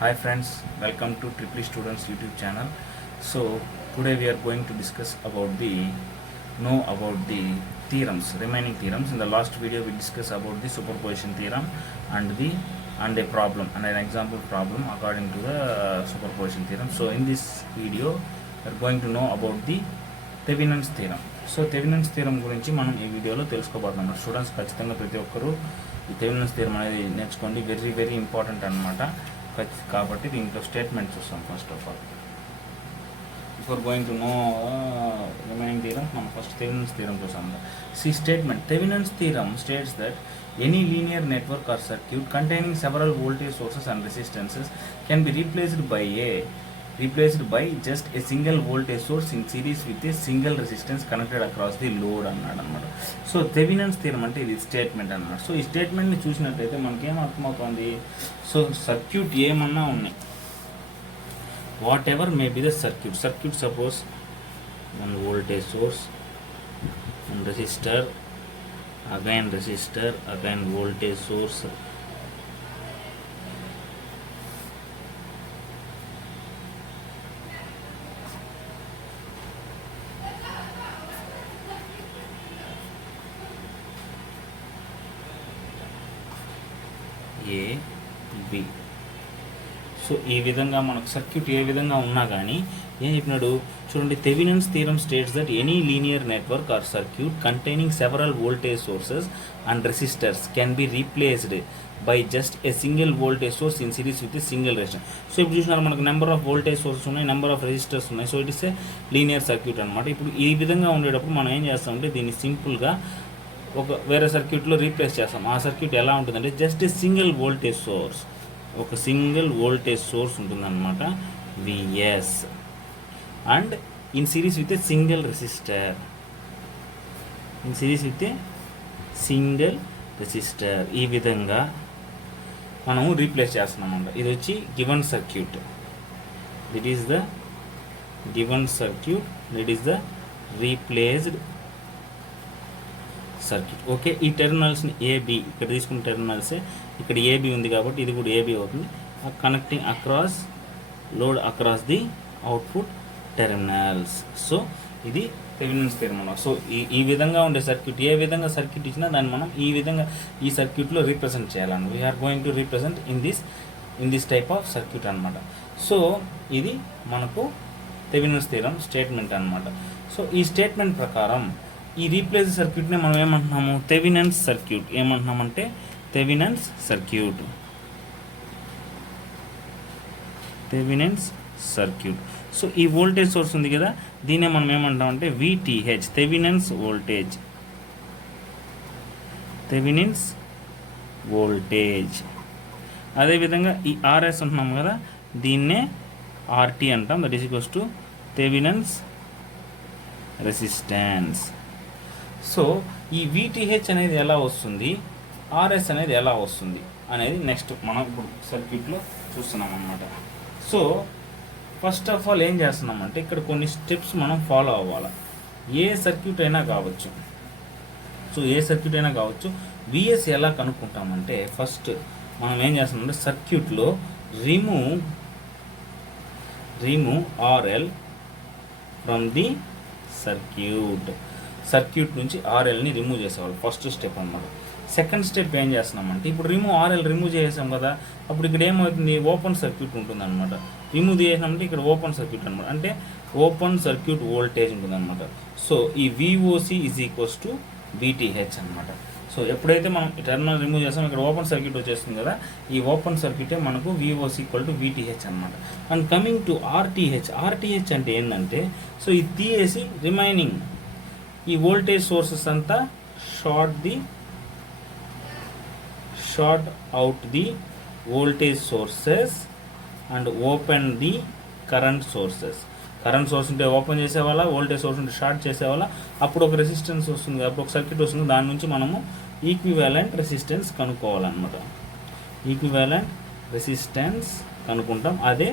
Hi friends, welcome to Triple Students YouTube channel. So today we are going to discuss about the theorems, remaining theorems. In the last video we discussed about the superposition theorem and a problem and an example problem according to the superposition theorem. So in this video we are going to know about the Thevenin's theorem. So Thevenin's theorem గురించి మనం ఈ వీడియోలో తెలుసుకోబోతున్నాం. Students ఖచ్చితంగా ప్రతి ఒక్కరూ ఈ Thevenin's theorem అనేది నేర్చుకోండి, వెరీ వెరీ ఇంపార్టెంట్ అనమాట. కాబట్టి దీంట్లో స్టేట్మెంట్ చూస్తాం. First of all before going to know remaining theorem మనం ఫస్ట్ థెవెనిన్స్ థీరం చూసాం. See statement Thevenin's theorem states that any linear network or circuit containing several voltage sources and resistances can be replaced by just a single voltage source in series with a single resistance connected across the load అన్నాడు అనమాట. So Thevenin's theorem అంటే ఇది statement అనమాట. So ఈ స్టేట్మెంట్ని చూసినట్లయితే మనకేం అర్థమవుతుంది, so circuit ఏమన్నా ఉన్నాయి, what ever may be the circuit suppose one voltage source and resistor, again voltage source, A B. So ఈ విధంగా మనకు సర్క్యూట్ ఏ విధంగా ఉన్నా కానీ ఏం చెప్పినాడు చూడండి, Thevenin's theorem states that any linear network or circuit containing several voltage sources and resistors can be replaced by just a single voltage source in series with a single resistor. So ఇప్పుడు చూసినారు మనకు number of voltage sources ఉన్నాయి, number of resistors ఉన్నాయి. So it is a linear circuit అనమాట. ఇప్పుడు ఈ విధంగా ఉండేటప్పుడు మనం ఏం చేస్తామంటే దీన్ని సింపుల్గా ఒక వేరే సర్క్యూట్లో రీప్లేస్ చేస్తాం. ఆ సర్క్యూట్ ఎలా ఉంటుందంటే just a single voltage source, ఒక సింగిల్ వోల్టేజ్ సోర్స్ ఉంటుందన్నమాట VS, and in series with a single resistor, ఈ విధంగా మనము రీప్లేస్ చేస్తున్నామంట. ఇది వచ్చి given circuit, it is the given circuit, it is the replaced circuit. Okay, ఈ టెర్మినల్స్ని ఏబి ఇక్కడ తీసుకున్న టెర్మినల్సే, ఇక్కడ ఏబి ఉంది కాబట్టి ఇది కూడా ఏబి అవుతుంది. Connecting across load across the output terminals. So ఇది థెవెనిన్స్ థీరం అన్నమాట. సో ఈ విధంగా ఉండే సర్క్యూట్, ఏ విధంగా సర్క్యూట్ ఇచ్చినా దాన్ని మనం ఈ విధంగా ఈ సర్క్యూట్లో రీప్రజెంట్ చేయాలన్నమాట. We're going to represent in this type of circuit అనమాట. సో ఇది మనకు థెవెనిన్స్ థీరం స్టేట్మెంట్ అనమాట. సో ఈ స్టేట్మెంట్ ప్రకారం ఈ రీప్లేస్ సర్క్యూట్ని మనం ఏమంటున్నాము, థెవెనిన్స్ సర్క్యూట్. ఏమంటున్నామంటే థెవెనిన్స్ సర్క్యూట్. సో ఈ వోల్టేజ్ సోర్స్ ఉంది కదా, దీన్నే మనం ఏమంటామంటే విటిహెచ్, థెవెనిన్స్ వోల్టేజ్. అదేవిధంగా ఈ ఆర్ఎస్ అంటున్నాము కదా, దీన్నే ఆర్టీ అంటాం, that is equals to Thevenin's resistance. So ఈ విటిహెచ్ అనేది ఎలా వస్తుంది, ఆర్ఎస్ అనేది ఎలా వస్తుంది అనేది నెక్స్ట్ మనం ఇప్పుడు సర్క్యూట్లో చూస్తున్నాం అన్నమాట. సో ఫస్ట్ ఆఫ్ ఆల్ ఏం చేస్తున్నామంటే ఇక్కడ కొన్ని స్టెప్స్ మనం ఫాలో అవ్వాలి. ఏ సర్క్యూట్ అయినా కావచ్చు, విఎస్ ఎలా కనుక్కుంటామంటే ఫస్ట్ మనం ఏం చేస్తున్నామంటే సర్క్యూట్లో remove RL from the circuit నుంచి ఆర్ఎల్ని రిమూవ్ చేసేవాళ్ళు ఫస్ట్ స్టెప్ అన్నమాట. సెకండ్ స్టెప్ ఏం చేస్తున్నామంటే ఇప్పుడు ఆర్ఎల్ రిమూవ్ చేసాం కదా, అప్పుడు ఇక్కడ ఏమవుతుంది, ఓపెన్ సర్క్యూట్ ఉంటుంది అనమాట. రిమూవ్ చేసామంటే ఇక్కడ ఓపెన్ సర్క్యూట్ అనమాట, అంటే ఓపెన్ సర్క్యూట్ వోల్టేజ్ ఉంటుంది అనమాట. సో ఈ VOC is equals to VTH అనమాట. సో ఎప్పుడైతే మనం టెర్మినల్ రిమూవ్ చేస్తాం ఇక్కడ ఓపెన్ సర్క్యూట్ వచ్చేస్తుంది కదా, ఈ ఓపెన్ సర్క్యూటే మనకు విఓసి ఈక్వల్ టు విటిహెచ్ అనమాట. అండ్ కమింగ్ టు ఆర్టీహెచ్ అంటే ఏంటంటే, సో ఇది తీసేసి రిమైనింగ్ ఈ వోల్టేజ్ సోర్సెస్ అంతా short out the voltage sources and open the current source ఉంటే ఓపెన్ చేసేవాళ్ళ, వోల్టేజ్ సోర్స్ ఉంటే షార్ట్ చేసేవాళ్ళ. అప్పుడు ఒక రెసిస్టెన్స్ వస్తుంది, అప్పుడు ఒక సర్క్యూట్ వస్తుంది, దాని నుంచి మనము ఈక్వివాలెంట్ రెసిస్టెన్స్ కనుక్కోవాలన్నమాట. కనుక్కుంటాం, అదే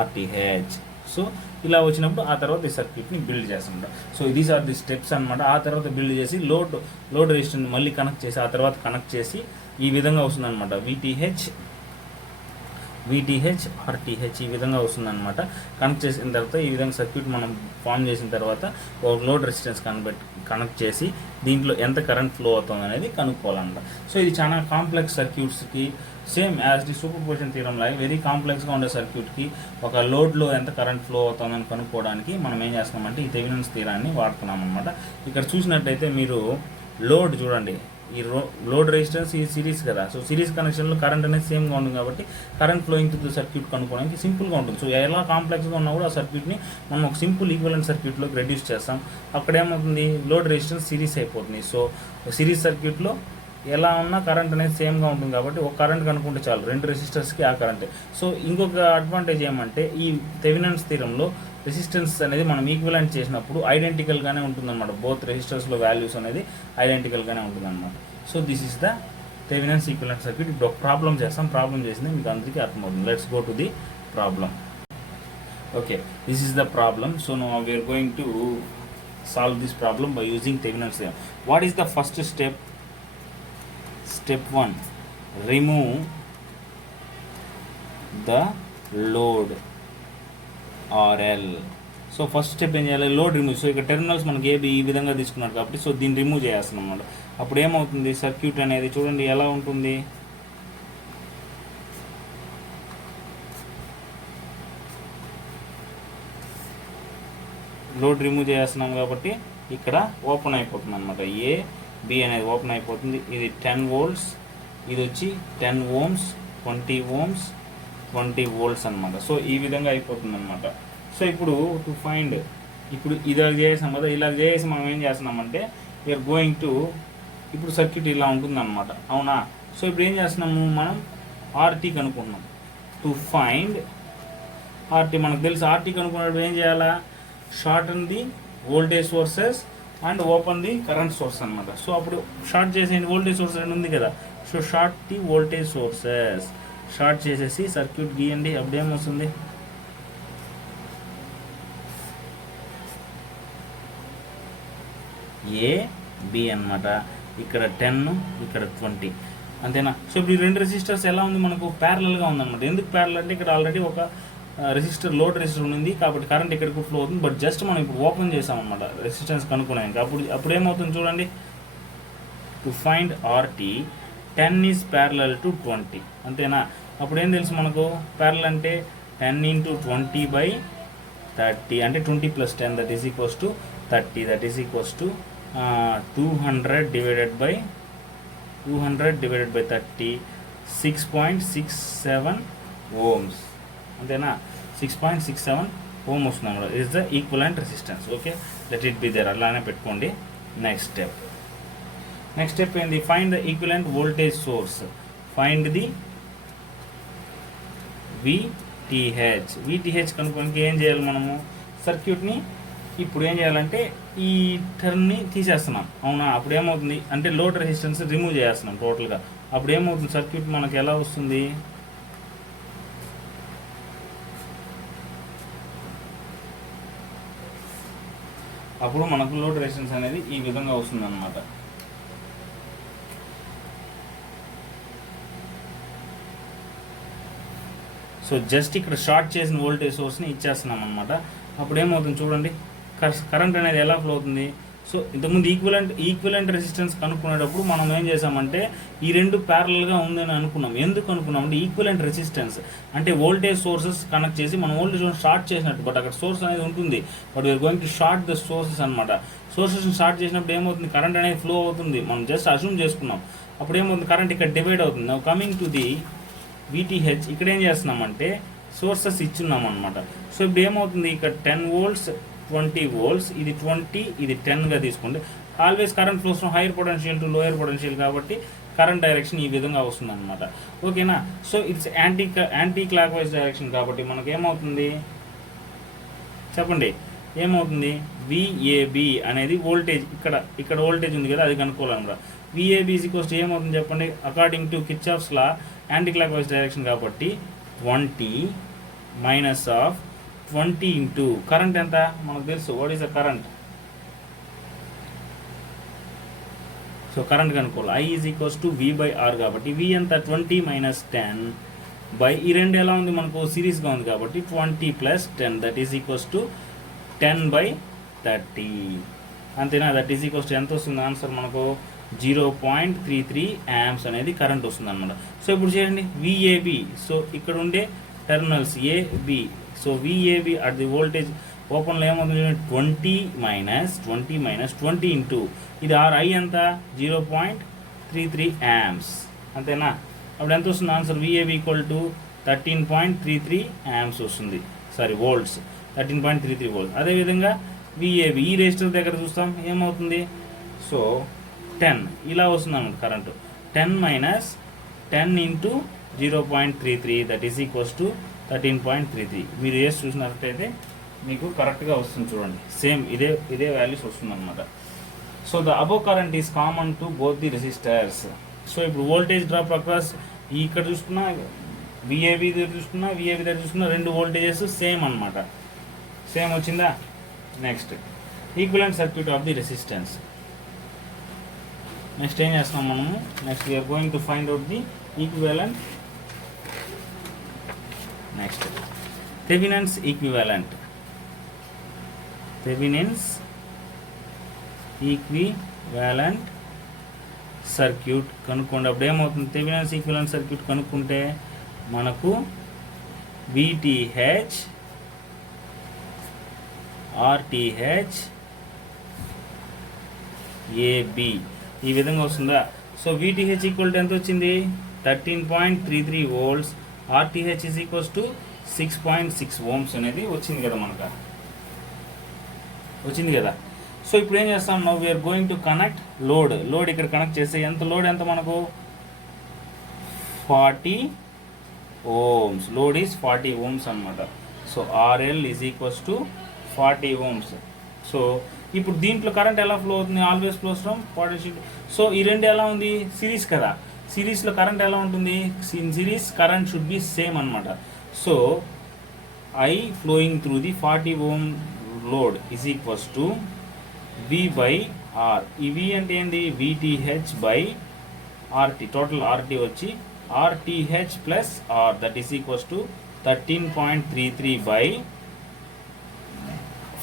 ఆర్టీహెచ్. సో ఇలా వచ్చినప్పుడు ఆ తర్వాత ఈ సర్క్యూట్ని బిల్డ్ చేస్తాం. So these are the steps అనమాట. ఆ తర్వాత బిల్డ్ చేసి లోడ్ రెసిస్టెన్స్ మళ్ళీ కనెక్ట్ చేసి ఆ తర్వాత కనెక్ట్ చేసి ఈ విధంగా వస్తుంది అనమాట. విటిహెచ్ VTH RTH ఈ విధంగా వస్తుందన్నమాట. కనెక్ట్ చేసిన తర్వాత ఈ విధంగా సర్క్యూట్ మనం ఫామ్ చేసిన తర్వాత ఒక లోడ్ రెసిస్టెన్స్ కనెక్ట్ చేసి దీంట్లో ఎంత కరెంట్ ఫ్లో అవుతుంది అనేది కనుక్కోవాలన్నమాట. సో ఇది చాలా కాంప్లెక్స్ సర్క్యూట్స్కి same as the super theorem లాగా వెరీ కాంప్లెక్స్గా ఉండే సర్క్యూట్కి ఒక లోడ్లో ఎంత కరెంట్ ఫ్లో అవుతుందని కనుక్కోవడానికి మనం ఏం చేస్తున్నామంటే ఈ థెవెనిన్స్ థియరాన్ని వాడుతున్నాం అనమాట. ఇక్కడ చూసినట్టయితే మీరు లోడ్ చూడండి, ఈ లోడ్ రెసిస్టెన్స్ ఈ సిరీస్ కదా. సో సిరీస్ కనెక్షన్లో కరెంట్ అనేది సేమ్గా ఉంటుంది కాబట్టి current flowing to the circuit కనుక్కోవడానికి సింపుల్గా ఉంటుంది. సో ఎలా కాంప్లెక్స్గా ఉన్నా కూడా ఆ సర్క్యూట్ని మనం ఒక సింపుల్ ఈక్వలెంట్ సర్క్యూట్లోకి రెడ్యూస్ చేస్తాం. అక్కడ ఏమవుతుంది, లోడ్ రెసిస్టెన్స్ సిరీస్ అయిపోతుంది. సో సిరీస్ సర్క్యూట్లో ఎలా ఉన్నా కరెంట్ అనేది సేమ్గా ఉంటుంది కాబట్టి ఒక కరెంట్ కనుక్కుంటే చాలు, రెండు రెసిస్టర్స్కి ఆ కరెంటే. సో ఇంకొక అడ్వాంటేజ్ ఏమంటే ఈ థెవెనిన్స్ థియరంలో రెసిస్టెన్స్ అనేది మనం ఈక్వలెంట్ చేసినప్పుడు ఐడెంటికల్గానే ఉంటుందన్నమాట. బోత్ రెసిస్టర్స్లో వాల్యూస్ అనేది ఐడెంటికల్గానే ఉంటుందన్నమాట. So this is the Thevenin's equivalent circuit. ఇప్పుడు ఒక ప్రాబ్లం చేస్తాం, ప్రాబ్లం చేసింది మీకు అందరికీ అర్థమవుతుంది. Let's go to the problem. Okay, this is the problem. So now we are going to solve this problem by using Thevenin's theorem. What is the first step? Step 1, remove the load RL. So first step ఏం చేయాలి, load remove. So ఇక్కడ terminals మనకి AB ఈ విధంగా తీసుకున్నారు కాబట్టి so దీన్ని remove చేయాల్సిన అన్నమాట. అప్పుడు ఏమవుతుంది, సర్క్యూట్ అనేది చూడండి ఎలా ఉంటుంది. లోడ్ రిమూవ్ చేస్తున్నాం కాబట్టి ఇక్కడ ఓపెన్ అయిపోతుంది అనమాట. B అనేది ఓపెన్ అయిపోతుంది. ఇది 10 volts, ఇది వచ్చి 10 ohms, 20 ohms, 20 volts అనమాట. సో ఈ విధంగా అయిపోతుంది అనమాట. సో ఇప్పుడు టు ఫైండ్, ఇప్పుడు ఇలా చేసాం కదా, ఇలా చేసి మనం ఏం చేస్తున్నామంటే వీఆర్ గోయింగ్ టు, ఇప్పుడు సర్క్యూట్ ఇలా ఉంటుంది అనమాట, అవునా. సో ఇప్పుడు ఏం చేస్తున్నాము, మనం RT కనుక్కుంటున్నాం. టు ఫైండ్ RT మనకు తెలుసు. RT కనుక్కున్నప్పుడు ఏం చేయాలా, shorten the voltage sources and open the current source అనమాట. సో అప్పుడు షార్ట్ చేసేయండి, వోల్టేజ్ సోర్స్ అని ఉంది కదా. So short the voltage sources, short చేసేసి సర్క్యూట్ గీయండి. అప్పుడు ఏమొస్తుంది, AB అనమాట. ఇక్కడ 10, ఇక్కడ 20, అంతేనా. సో ఇప్పుడు ఈ రెండు రెసిస్టర్స్ ఎలా ఉంది, మనకు ప్యారలల్గా ఉందన్నమాట. ఎందుకు ప్యారల్ అంటే ఇక్కడ ఆల్రెడీ ఒక రెసిస్టర్, లోడ్ రెసిస్టర్ ఉంది కాబట్టి కరెంట్ ఇక్కడికి ఫ్లో అవుతుంది. బట్ జస్ట్ మనం ఇప్పుడు ఓపెన్ చేసామన్నమాట రెసిస్టెన్స్ కనుక్కున్నాక. అప్పుడు ఏమవుతుంది చూడండి, to find RT 10 is parallel to 20, అంతేనా. అప్పుడు ఏం తెలుసు మనకు, ప్యారలల్ అంటే 10 into 20/30 అంటే 20 + 10 that is equals to 30, that is equals to 200 divided by 30, 6.67 ohms, అంతేనా. 6.67 ohm వస్తుంది అన్నమాట. Is the equivalent resistance. Okay, let it be there, అలానే పెట్టుకోండి. నెక్స్ట్ స్టెప్ ఏంది, find the equivalent voltage source. Find the VTH కనుక్కోడానికి ఏం చేయాలి మనము, సర్క్యూట్ని ఇప్పుడు ఏం చేయాలంటే ఈ టర్న్ని తీసేస్తున్నాం, అవునా. అప్పుడు ఏమవుతుంది అంటే లోడ్ రెసిస్టెన్స్ రిమూవ్ చేస్తున్నాం టోటల్గా. అప్పుడు ఏమవుతుంది, సర్క్యూట్ మనకు ఎలా వస్తుంది, అప్పుడు మనకు లోడ్ రెసిస్టెన్స్ అనేది ఈ విధంగా వస్తుంది అన్నమాట. సో జస్ట్ ఇక్కడ షార్ట్ చేసిన వోల్టేజ్ సోర్స్ని ఇచ్చేస్తున్నాం అనమాట. అప్పుడు ఏమవుతుంది చూడండి, కరెంట్ అనేది ఎలా ఫ్లో అవుతుంది. సో ఇంతకుముందు ఈక్వలెంట్ రెసిస్టెన్స్ కనుక్కునేటప్పుడు మనం ఏం చేసామంటే ఈ రెండు ప్యారలల్గా ఉందని అనుకున్నాం. ఎందుకు అనుకున్నాం అంటే ఈక్వలెంట్ రెసిస్టెన్స్ అంటే వోల్టేజ్ సోర్సెస్ కనెక్ట్ చేసి మనం వోల్టేజ్ షార్ట్ చేసినట్టు, బట్ అక్కడ సోర్స్ అనేది ఉంటుంది. But we are going to short the sources అనమాట. సోర్సెస్ని షార్ట్ చేసినప్పుడు ఏమవుతుంది, కరెంట్ అనేది ఫ్లో అవుతుంది. మనం జస్ట్ అస్యూమ్ చేసుకున్నాం. అప్పుడు ఏమవుతుంది, కరెంట్ ఇక్కడ డివైడ్ అవుతుంది. Now coming to the VTH, ఇక్కడ ఏం చేస్తున్నామంటే సోర్సెస్ ఇచ్చున్నాం అనమాట. సో ఇప్పుడు ఏమవుతుంది, ఇక్కడ 10 volts, 20 volts, ఇది 20, ఇది 10గా తీసుకోండి. Always current flows from hire potential to lower potential కాబట్టి కరెంట్ డైరెక్షన్ ఈ విధంగా వస్తుంది అనమాట. ఓకేనా. So it's anti clock wise direction కాబట్టి మనకు ఏమవుతుంది చెప్పండి, ఏమవుతుంది, VAB అనేది వోల్టేజ్, ఇక్కడ వోల్టేజ్ ఉంది కదా, అది కనుక్కోవాలన్నమాట. VAB ఏమవుతుంది చెప్పండి, according to Kirchhoff's law anti clock wise direction కాబట్టి 20 మైనస్ ఆఫ్ 20 ఇంటూ కరెంట్ ఎంత మనకు తెలుసు, what is the current. So current కనుక్కోవాలి. I is equals to V/R కాబట్టి V ఎంత 20 - 10 బై ఈ రెండు ఎలా ఉంది మనకు సిరీస్గా ఉంది కాబట్టి 20 + 10 దట్ ఈజ్ ఈక్వల్స్ టు 10/30 అంతేనా. దట్ ఈజ్ ఈక్వల్స్ టు ఎంత వస్తుంది ఆన్సర్ మనకు 0.33 amps అనేది కరెంట్ వస్తుంది అనమాట. సో ఇప్పుడు చేయండి విఏబి. సో ఇక్కడ ఉండే terminals A B. So V A B at the voltage ఓపెన్లో ఏమవుతుంది 20 - 20 ఇంటూ ఇది ఐ ఎంత 0.33 amps అంతేనా. అప్పుడు ఎంత వస్తుంది answer VAB equal to 13.33 amps వస్తుంది, సారీ వోల్ట్స్, 13.33 volts. అదేవిధంగా విఏబి ఈ రెసిస్టర్ దగ్గర చూస్తాం ఏమవుతుంది. సో 10 ఇలా వస్తుంది అన్నమాట current. 10 - 10 into 0.33 that is equals to 13.33. మీరు వేసి చూసినట్లయితే మీకు కరెక్ట్గా వస్తుంది చూడండి. సేమ్ ఇదే వాల్యూస్ వస్తుంది అనమాట. So the above current is common to both the resistors. So ఇప్పుడు వోల్టేజ్ డ్రాప్ అక్రాస్ ఇక్కడ చూసుకున్నా విఏబి దగ్గర చూసుకున్నా విఏబి దగ్గర చూసుకున్నా రెండు వోల్టేజెస్ సేమ్ అనమాట. సేమ్ వచ్చిందా. Next equivalent circuit of the resistance. Next ఏం చేస్తాం మనము. Next we are going to find out the equivalent. Next Thevenin's equivalent. Thevenin's equivalent circuit కనుక్కోండి. అప్పుడు ఏమవుతుంది థెవెనిన్స్ ఈక్వివలెంట్ సర్క్యూట్ కనుక్కుంటే మనకు విటిహెచ్ ఆర్టిహెచ్ ఏబి ఈ విధంగా వస్తుందా. సో విటిహెచ్ ఈక్వల్ టు ఎంత వచ్చింది 13.33 volts, RTH is equals to 6.6 ohms అనేది వచ్చింది కదా మనకు, వచ్చింది కదా. సో ఇప్పుడు ఏం చేస్తాం now we are going to connect load ఇక్కడ కనెక్ట్ చేస్తే లోడ్ ఎంత మనకు 40 ohms. లోడ్ ఈజ్ 40 ohms అనమాట. So R L is equals to 40 ohms. So ఇప్పుడు దీంట్లో కరెంట్ ఎలా ఫ్లో అవుతుంది always flows from potential. So ఈ రెండు ఎలా ఉంది సిరీస్ కదా. సిరీస్లో కరెంట్ ఎలా ఉంటుంది series current should be same అనమాట. So I flowing through the 40 ohm load is equals to V/R. ఈ V అంటే ఏంటి VTH by RT. Total RT వచ్చి RTH plus R that is equals to 13.33 by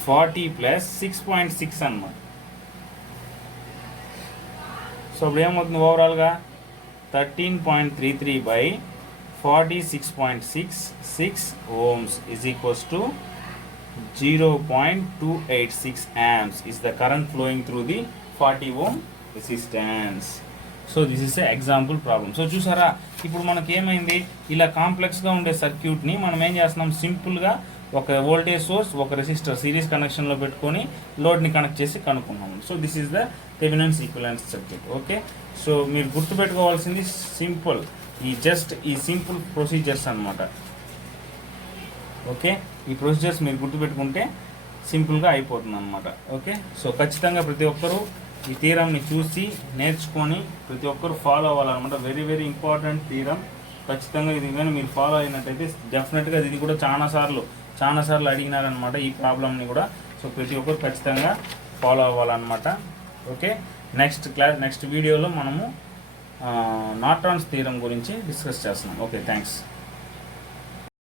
40 plus 6.6 అన్నమాట. So ఇప్పుడు ఏమవుతుంది ఓవరాల్గా 13.33 by 46.66 ohms is equals to 0.286 amps is the current flowing through the 40 ohm resistance. So this is a example problem. So చూసారా ఇప్పుడు మనకి ఏమైంది ఇలా కాంప్లెక్స్గా ఉండే సర్క్యూట్ని మనం ఏం చేస్తున్నాం సింపుల్గా ఒక వోల్టేజ్ సోర్స్ ఒక రెసిస్టర్ సిరీస్ కనెక్షన్లో పెట్టుకొని లోడ్ని కనెక్ట్ చేసి కనుక్కున్నాము. So this is the Thevenin's equivalent circuit. Okay. So మీరు గుర్తుపెట్టుకోవాల్సింది సింపుల్ ఈ సింపుల్ ప్రొసీజర్స్ అనమాట. ఓకే ఈ ప్రొసీజర్స్ మీరు గుర్తుపెట్టుకుంటే సింపుల్గా అయిపోతుంది అనమాట. ఓకే సో ఖచ్చితంగా ప్రతి ఒక్కరూ ఈ థీరంని చూసి నేర్చుకొని ప్రతి ఒక్కరు ఫాలో అవ్వాలన్నమాట. Very very important theorem. ఖచ్చితంగా ఇది కానీ మీరు ఫాలో అయినట్టయితే డెఫినెట్గా ఇది కూడా చాలాసార్లు అడిగినారనమాట ఈ ప్రాబ్లమ్ని కూడా. సో ప్రతి ఒక్కరు ఖచ్చితంగా ఫాలో అవ్వాలన్నమాట. ఓకే నెక్స్ట్ వీడియోలో మనము నార్టన్స్ థీరం గురించి డిస్కస్ చేస్తున్నాం. Okay thanks.